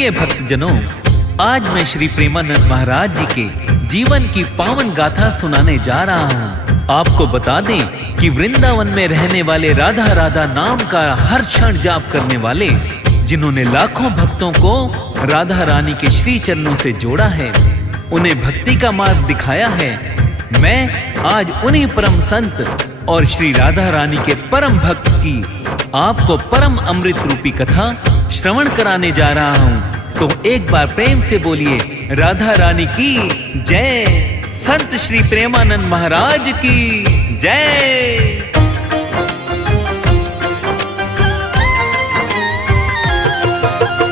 प्रिय भक्तजनों, आज मैं श्री प्रेमानंद महाराज जी के जीवन की पावन गाथा सुनाने जा रहा हूँ। आपको बता दें कि वृंदावन में रहने वाले राधा राधा नाम का हर क्षण जाप करने वाले, जिन्होंने लाखों भक्तों को राधा रानी के श्री चरणों से जोड़ा है, उन्हें भक्ति का मार्ग दिखाया है, मैं आज उन्हीं परम संत और श्री राधा रानी के परम भक्त की आपको परम अमृत रूपी कथा श्रवण कराने जा रहा हूँ। तो एक बार प्रेम से बोलिए राधा रानी की जय, संत श्री प्रेमानंद महाराज की जय।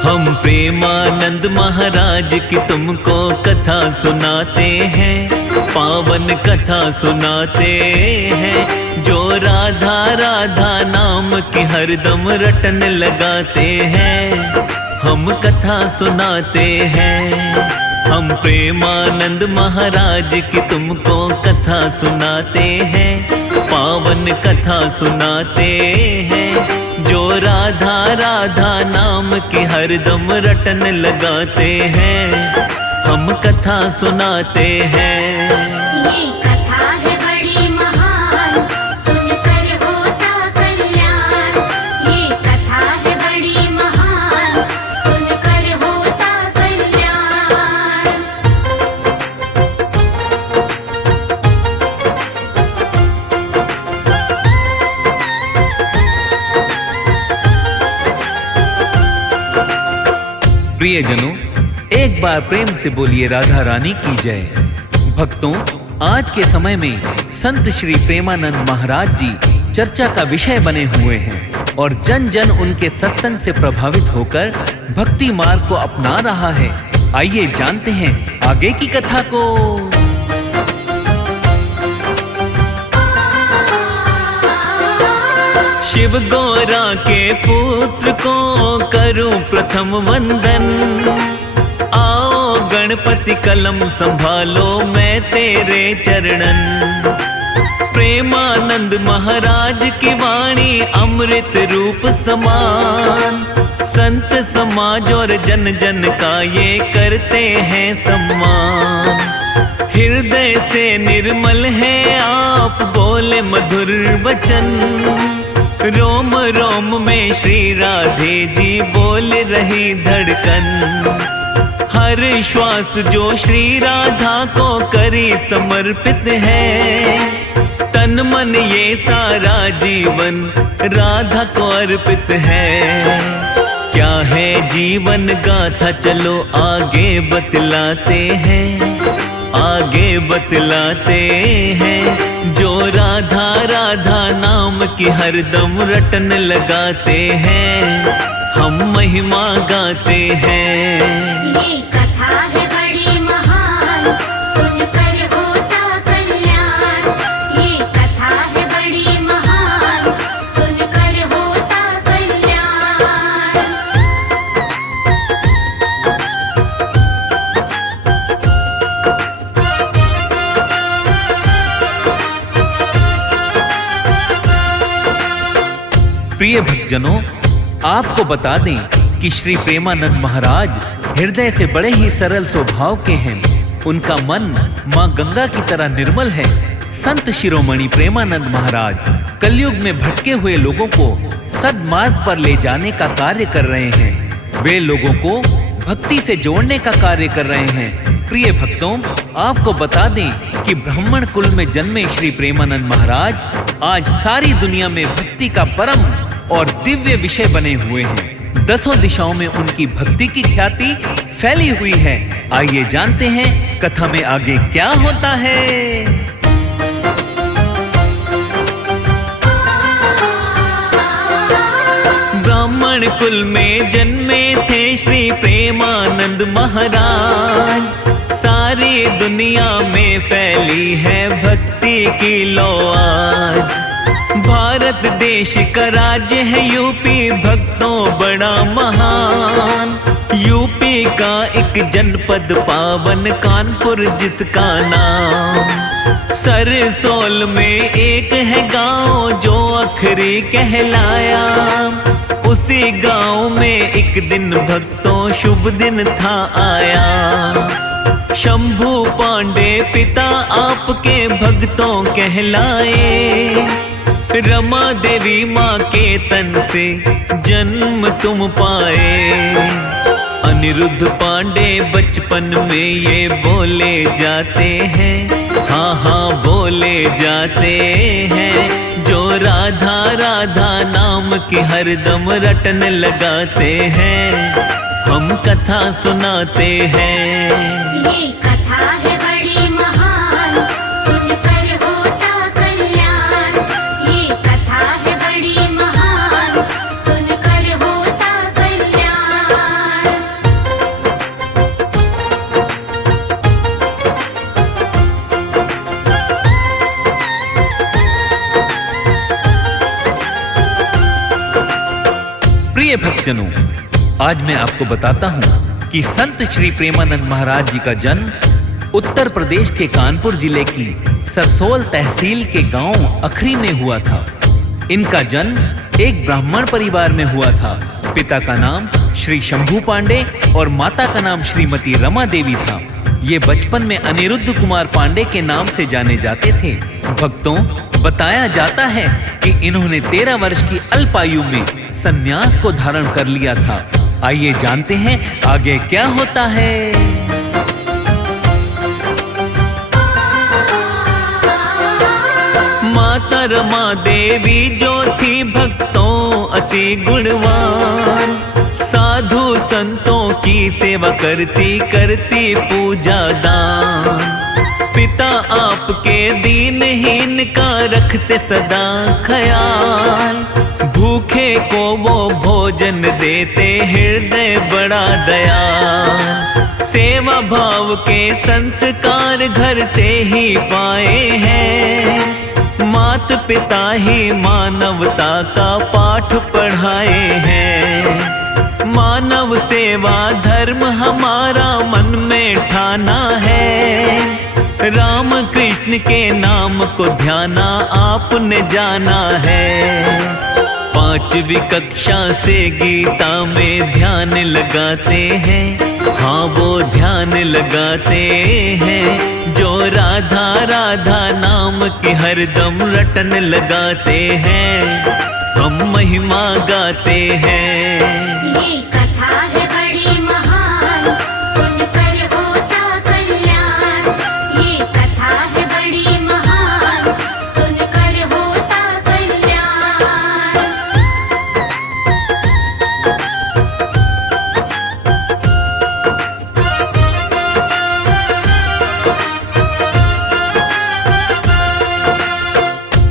हम प्रेमानंद महाराज की तुमको कथा सुनाते हैं, पावन कथा सुनाते हैं, जो राधा राधा नाम की हरदम रटन लगाते हैं, हम कथा सुनाते हैं। हम प्रेमानंद महाराज की तुमको कथा सुनाते हैं, पावन कथा सुनाते हैं, जो राधा राधा नाम की हरदम रटन लगाते हैं, हम कथा सुनाते हैं। ये कथा है बड़ी महान, सुनकर होता कल्याण। ये कथा है बड़ी महान, सुनकर होता कल्याण। प्रियजनों, एक बार प्रेम से बोलिए राधा रानी की जय। भक्तों, आज के समय में संत श्री प्रेमानंद महाराज जी चर्चा का विषय बने हुए हैं और जन जन उनके सत्संग से प्रभावित होकर भक्ति मार्ग को अपना रहा है। आइए जानते हैं आगे की कथा को। शिव गौरा के पुत्र को करूं प्रथम वंदन, आओ गणपति कलम संभालो मैं तेरे चरणन। प्रेमानंद महाराज की वाणी अमृत रूप समान, संत समाज और जन जन का ये करते हैं सम्मान। हृदय से निर्मल है आप बोले मधुर वचन, रोम रोम में श्री राधे जी बोल रही धड़कन। हर श्वास जो श्री राधा को करी समर्पित है, तन मन ये सारा जीवन राधा को अर्पित है। क्या है जीवन गाथा, चलो आगे बतलाते हैं, आगे बतलाते हैं, जो राधा राधा नाम की हरदम रटन लगाते हैं, हम महिमा गाते हैं। ये कथा है बड़ी महान, सुनकर होता कल्याण। ये कथा है बड़ी महान, सुनकर होता कल्याण। प्रिय भक्तजनों, आपको बता दें कि श्री प्रेमानंद महाराज हृदय से बड़े ही सरल स्वभाव के हैं। उनका मन मां गंगा की तरह निर्मल है। संत शिरोमणि प्रेमानंद महाराज कलयुग में भटके हुए लोगों को सद्मार्ग पर ले जाने का कार्य कर रहे हैं। वे लोगों को भक्ति से जोड़ने का कार्य कर रहे हैं। प्रिय भक्तों, आपको बता दें कि ब्राह्मण कुल में जन्मे श्री प्रेमानंद महाराज आज सारी दुनिया में भक्ति का परम और दिव्य विषय बने हुए हैं। दसों दिशाओं में उनकी भक्ति की ख्याति फैली हुई है। आइए जानते हैं कथा में आगे क्या होता है। ब्राह्मण कुल में जन्मे थे श्री प्रेमानंद महाराज, सारी दुनिया में फैली है भक्ति की लो आज। भारत देश का राज्य है यूपी, भक्तों बड़ा महान। यूपी का एक जनपद पावन कानपुर जिसका नाम। सरसोल में एक है गांव जो अखरी कहलाया, उसी गांव में एक दिन भक्तों शुभ दिन था आया। शंभू पांडे पिता आपके भक्तों कहलाए। रमा देवी माँ के तन से जन्म तुम पाए। अनिरुद्ध पांडे बचपन में ये बोले जाते हैं, हाँ हाँ बोले जाते हैं, जो राधा राधा नाम की हरदम रटन लगाते हैं, हम कथा सुनाते हैं। ये कथा है बड़ी महान, सुनकर होता कल्याण। ये कथा है बड़ी महान, सुनकर होता कल्याण। प्रिय भक्तजनों, आज मैं आपको बताता हूँ कि संत श्री प्रेमानंद महाराज जी का जन्म उत्तर प्रदेश के कानपुर जिले की सरसोल तहसील के गांव अखरी में हुआ था। इनका जन्म एक ब्राह्मण परिवार में हुआ था। पिता का नाम श्री शंभू पांडे और माता का नाम श्रीमती रमा देवी था। ये बचपन में अनिरुद्ध कुमार पांडे के नाम से जाने जाते थे। भक्तों, बताया जाता है कि इन्होंने 13 वर्ष की अल्प आयु में संन्यास को धारण कर लिया था। आइए जानते हैं आगे क्या होता है। माता रमा देवी जो थी भक्तों अति गुणवान, साधु संतों की सेवा करती करती पूजा दान। पिता आपके दीनहीन का रखते सदा ख्याल, भूखे को वो भोजन देते हृदय बड़ा दयाल। सेवा भाव के संस्कार घर से ही पाए हैं, मात पिता ही मानवता का पाठ पढ़ाए हैं। मानव सेवा धर्म हमारा मन में ठाना है, राम कृष्ण के नाम को ध्याना आपने जाना है। 5वीं कक्षा से गीता में ध्यान लगाते हैं, हाँ वो ध्यान लगाते हैं, जो राधा राधा नाम की हरदम रटन लगाते हैं, हम महिमा गाते हैं। ये कथा है बड़ी महान, सुनकर होता कल्याण। ये कथा है बड़ी महान, सुनकर होता कल्याण।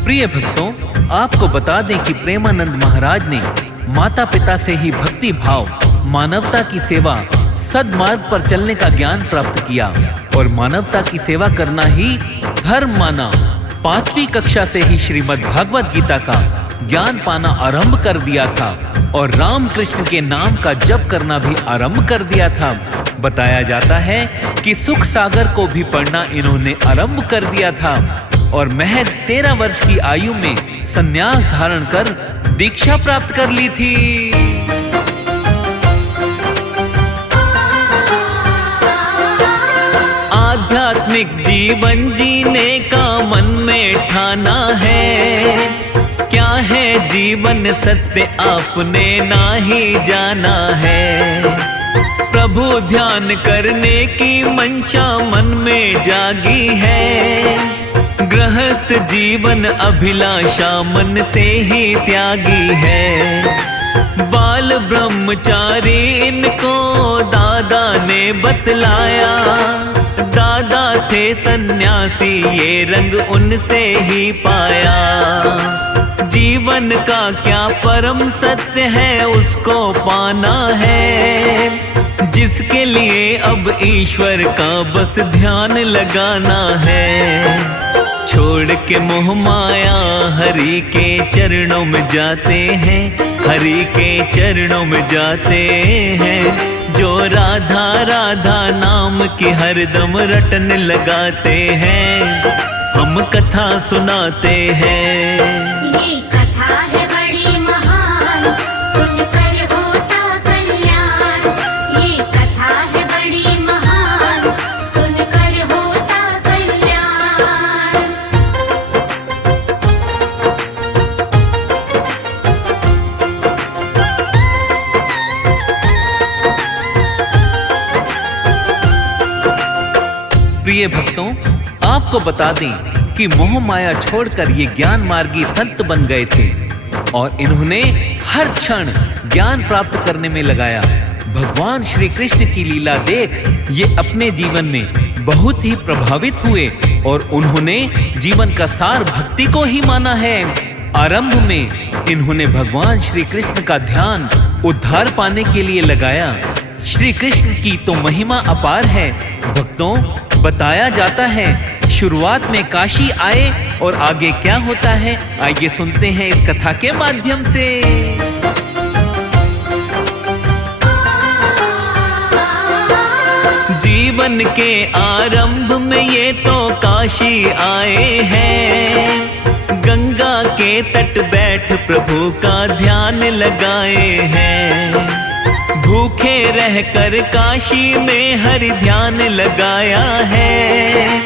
प्रिय भक्तों, आपको बता दें कि प्रेमानंद महाराज ने माता पिता से ही भक्ति भाव, मानवता की सेवा, सद्मार्ग पर चलने का ज्ञान प्राप्त किया और मानवता की सेवा करना ही धर्म माना। 5वीं कक्षा से ही श्रीमद् भागवत गीता का ज्ञान पाना आरंभ कर दिया था और राम कृष्ण के नाम का जप करना भी आरंभ कर दिया था। बताया जाता है कि सुख सागर को भी पढ़ना इन्होंने आरंभ कर दिया था और महज 13 वर्ष की आयु में संन्यास धारण कर दीक्षा प्राप्त कर ली थी। आध्यात्मिक जीवन जीने का मन में ठाना है, क्या है जीवन सत्य आपने ना ही जाना है। प्रभु ध्यान करने की मंशा मन में जागी है, गृहस्थ जीवन अभिलाषा मन से ही त्यागी है। बाल ब्रह्मचारी इनको दादा ने बतलाया, दादा थे सन्यासी ये रंग उनसे ही पाया। जीवन का क्या परम सत्य है उसको पाना है, जिसके लिए अब ईश्वर का बस ध्यान लगाना है। छोड़ के मोह माया हरि के चरणों में जाते हैं, हरि के चरणों में जाते हैं, जो राधा राधा नाम की हरदम रटन लगाते हैं, हम कथा सुनाते हैं। ये कथा है बड़ी महान, सुनकर प्रिय भक्तों, आपको बता दें कि मोह माया छोड़कर ये ज्ञान मार्गी संत बन गए थे और इन्होंने हर क्षण ज्ञान प्राप्त करने में लगाया। भगवान श्री कृष्ण की लीला देख ये अपने जीवन में बहुत ही प्रभावित हुए और उन्होंने जीवन का सार भक्ति को ही माना है। आरंभ में इन्होंने भगवान श्री कृष्ण का ध्यान उद्धार पाने के लिए लगाया। श्री कृष्ण की तो महिमा अपार है। भक्तों, बताया जाता है शुरुआत में काशी आए और आगे क्या होता है, आइए सुनते हैं इस कथा के माध्यम से। जीवन के आरंभ में ये तो काशी आए हैं, गंगा के तट बैठ प्रभु का ध्यान लगाए हैं। भूखे रहकर काशी में हरि ध्यान लगाया है,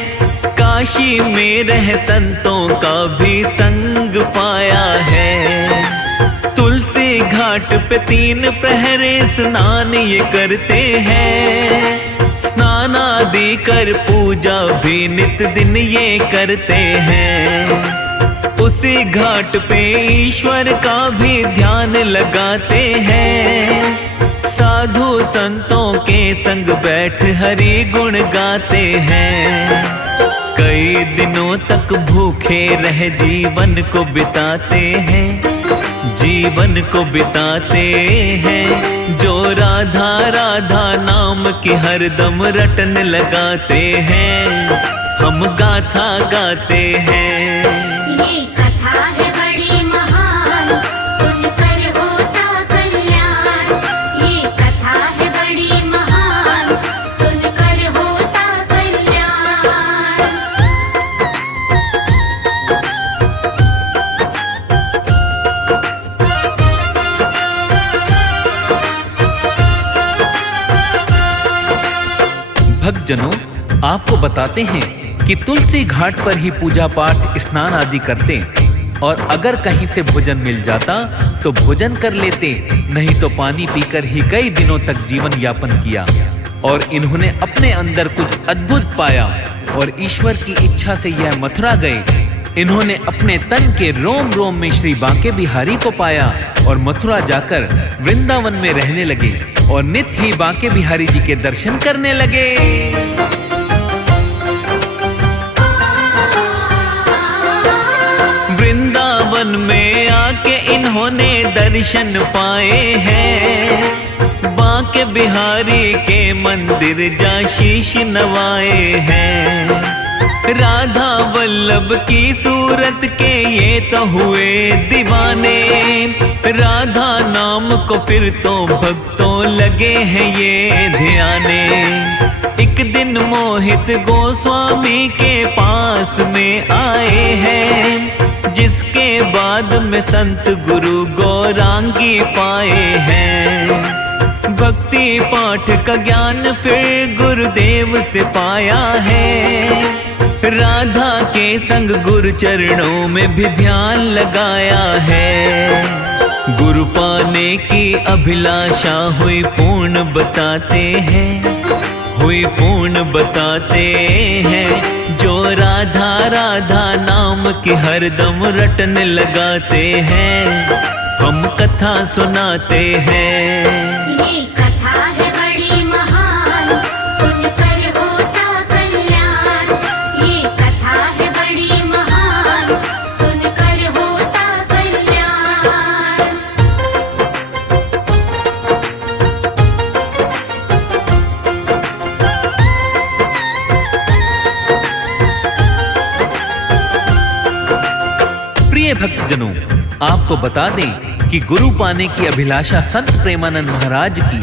काशी में रह संतों का भी संग पाया है। तुलसी घाट पे 3 प्रहरे स्नान ये करते हैं, स्नान आदि कर पूजा भी नित दिन ये करते हैं। उसी घाट पे ईश्वर का भी ध्यान लगाते हैं, साधु संतों के संग बैठ हरि गुण गाते हैं। कई दिनों तक भूखे रह जीवन को बिताते हैं, जीवन को बिताते हैं। जो राधा राधा नाम की हरदम रटन लगाते हैं, हम गाथा गाते हैं। ये कथा है बड़ी महान, सुनकर होता कल्याण। ये कथा है बड़ी महान, सुनकर होता कल्याण। भक्तजनों, आपको बताते हैं कि तुलसी घाट पर ही पूजा पाठ स्नान आदि करते और अगर कहीं से भोजन मिल जाता तो भोजन कर लेते, नहीं तो पानी पीकर ही कई दिनों तक जीवन यापन किया। और इन्होंने अपने अंदर कुछ अद्भुत पाया और ईश्वर की इच्छा से यह मथुरा गए। इन्होंने अपने तन के रोम रोम में श्री बांके बिहारी को पाया और मथुरा जाकर वृंदावन में रहने लगे और नित ही बांके बिहारी जी के दर्शन करने लगे। वृंदावन में आके इन्होंने दर्शन पाए हैं, बांके बिहारी के मंदिर जा शीश नवाए हैं। राधा वल्लभ की सूरत के ये तो हुए दीवाने, राधा नाम को फिर तो भक्तों लगे हैं ये ध्याने। एक दिन मोहित गोस्वामी के पास में आए हैं, जिसके बाद में संत गुरु गौरांगी पाए हैं। भक्ति पाठ का ज्ञान फिर गुरुदेव से पाया है, राधा के संग गुरु चरणों में भी ध्यान लगाया है। गुरु पाने की अभिलाषा हुई पूर्ण बताते हैं, हुई पूर्ण बताते हैं। जो राधा राधा नाम की हरदम रटन लगाते हैं, हम कथा सुनाते हैं। ये कथा है बड़ी महान, सुनकर होता कल्याण। ये कथा है बड़ी महान, सुनकर होता कल्याण। प्रिय भक्तजनों, आपको बता दें कि गुरु पाने की अभिलाषा संत प्रेमानंद महाराज की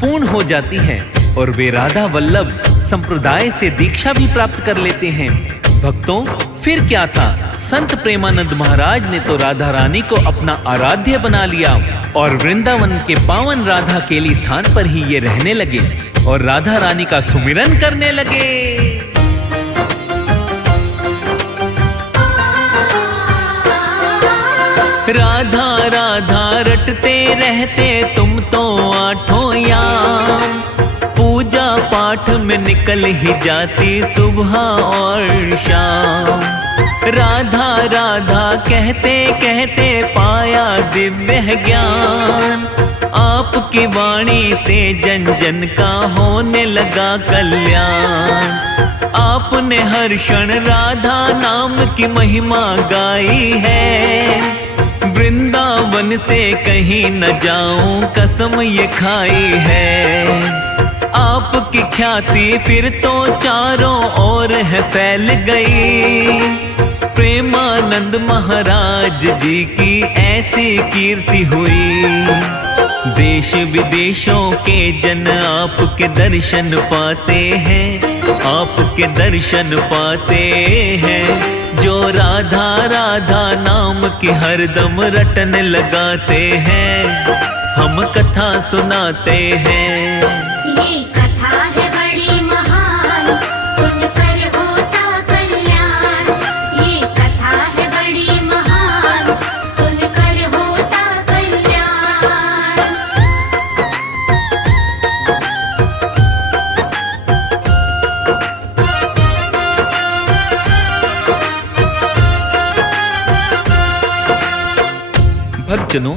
पूर्ण हो जाती है और वे राधा वल्लभ संप्रदाय से दीक्षा भी प्राप्त कर लेते हैं। भक्तों, फिर क्या था, संत प्रेमानंद महाराज ने तो राधा रानी को अपना आराध्य बना लिया और वृंदावन के पावन राधा केली स्थान पर ही ये रहने लगे और राधा रानी का सुमिरन करने लगे। राधा राधा रटते रहते तुम तो आठों याम, पूजा पाठ पाठ में निकल ही जाती सुबह और शाम। राधा राधा कहते कहते पाया दिव्य ज्ञान। आपकी वाणी से जन जन का होने लगा कल्याण। आपने हर क्षण राधा नाम की महिमा गाई है। वृंदावन से कहीं न जाऊं कसम ये खाई है। आपकी ख्याति फिर तो चारों ओर है फैल गई। प्रेमानंद महाराज जी की ऐसी कीर्ति हुई। देश विदेशों के जन आपके दर्शन पाते हैं, आपके दर्शन पाते हैं। जो राधा राधा नाम की हरदम रटन लगाते हैं, हम कथा सुनाते हैं। ये कथा है बड़ी महान, सुनकर होता कल्याण। ये कथा है बड़ी महान, सुनकर होता कल्याण। भक्तजनों,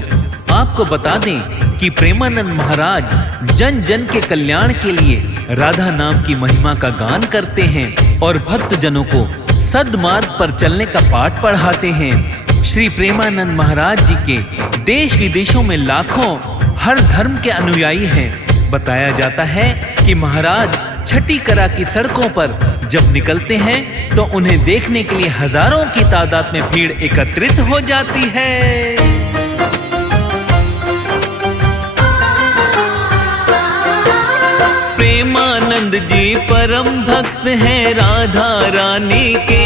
आपको बता दें कि प्रेमानंद महाराज जन जन के कल्याण के लिए राधा नाम की महिमा का गान करते हैं और भक्तजनों को सद्मार्ग पर चलने का पाठ पढ़ाते हैं। श्री प्रेमानंद महाराज जी के देश विदेशों में लाखों हर धर्म के अनुयायी हैं। बताया जाता है कि महाराज छठी करा की सड़कों पर जब निकलते हैं तो उन्हें देखने के लिए हजारों की तादाद में भीड़ एकत्रित हो जाती है। प्रेमानंद जी परम भक्त हैं राधा रानी के।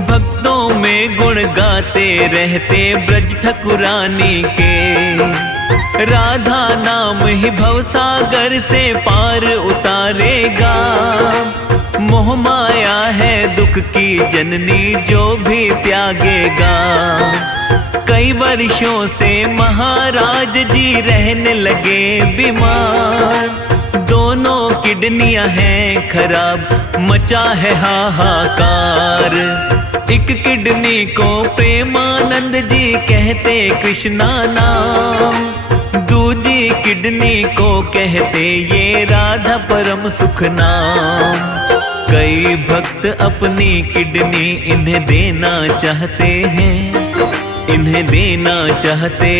भक्तों में गुण गाते रहते ब्रज ठकुरानी के। राधा नाम ही भवसागर से पार उतारेगा। मोह माया है दुख की जननी जो भी त्यागेगा। कई वर्षों से महाराज जी रहने लगे बीमार। दोनों किडनियां हैं खराब, मचा है हाहाकार। एक किडनी को प्रेमानंद जी कहते कृष्णा नाम। दूजी किडनी को कहते ये राधा परम सुख नाम। कई भक्त अपनी किडनी इन्हें देना चाहते हैं, इन्हें देना चाहते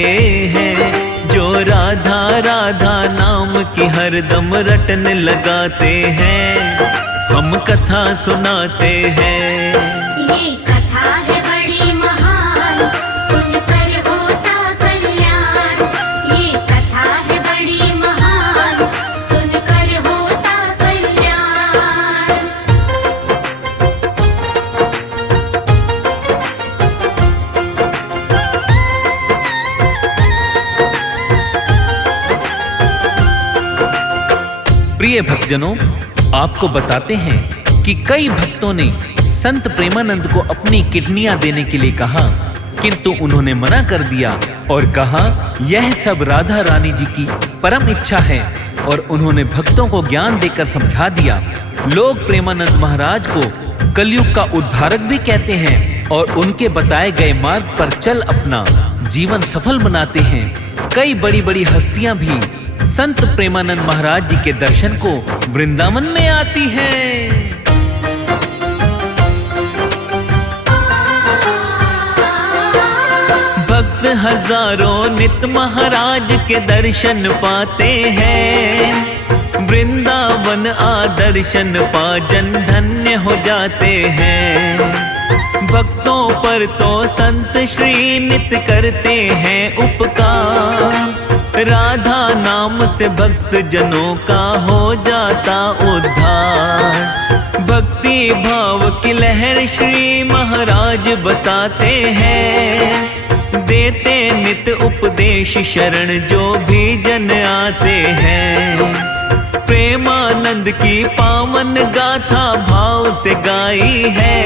हैं। जो राधा राधा नाम की हरदम रटन लगाते हैं, हम कथा सुनाते हैं। ये कथा है बड़ी महान, सुनकर होता कल्याण। ये कथा है बड़ी महान, सुनकर होता कल्याण। प्रिय भक्तजनों, आपको बताते हैं कि कई भक्तों ने संत प्रेमानंद को अपनी किडनियां देने के लिए कहा, किंतु उन्होंने मना कर दिया और कहा यह सब राधा रानी जी की परम इच्छा है। और उन्होंने भक्तों को ज्ञान देकर समझा दिया। लोग प्रेमानंद महाराज को कलयुग का उद्धारक भी कहते हैं और उनके बताए गए मार्ग पर चल अपना जीवन सफल बनाते हैं। कई बड़ी बड़ी हस्तियां भी संत प्रेमानंद महाराज जी के दर्शन को वृंदावन में आती हैं। भक्त हजारों नित महाराज के दर्शन पाते हैं। वृंदावन आदर्शन पा जन धन्य हो जाते हैं। भक्तों पर तो संत श्री नित करते हैं उपकार। राधा नाम से भक्त जनों का हो जाता उद्धार। भक्ति भाव की लहर श्री महाराज बताते हैं। देते नित उपदेश शरण जो भी जन आते हैं। प्रेमानंद की पावन गाथा भाव से गाई है।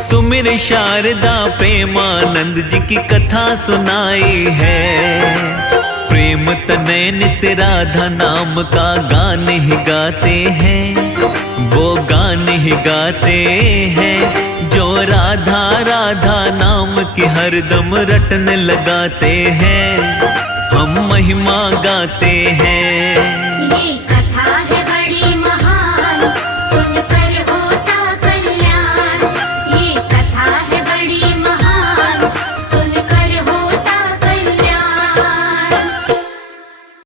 सुमिर शारदा प्रेमानंद जी की कथा सुनाई है। प्रेम तनय नित्य राधा नाम का गान ही गाते हैं, वो गान ही गाते हैं जो राधा राधा नाम की हरदम रटन लगाते हैं। हम महिमा गाते हैं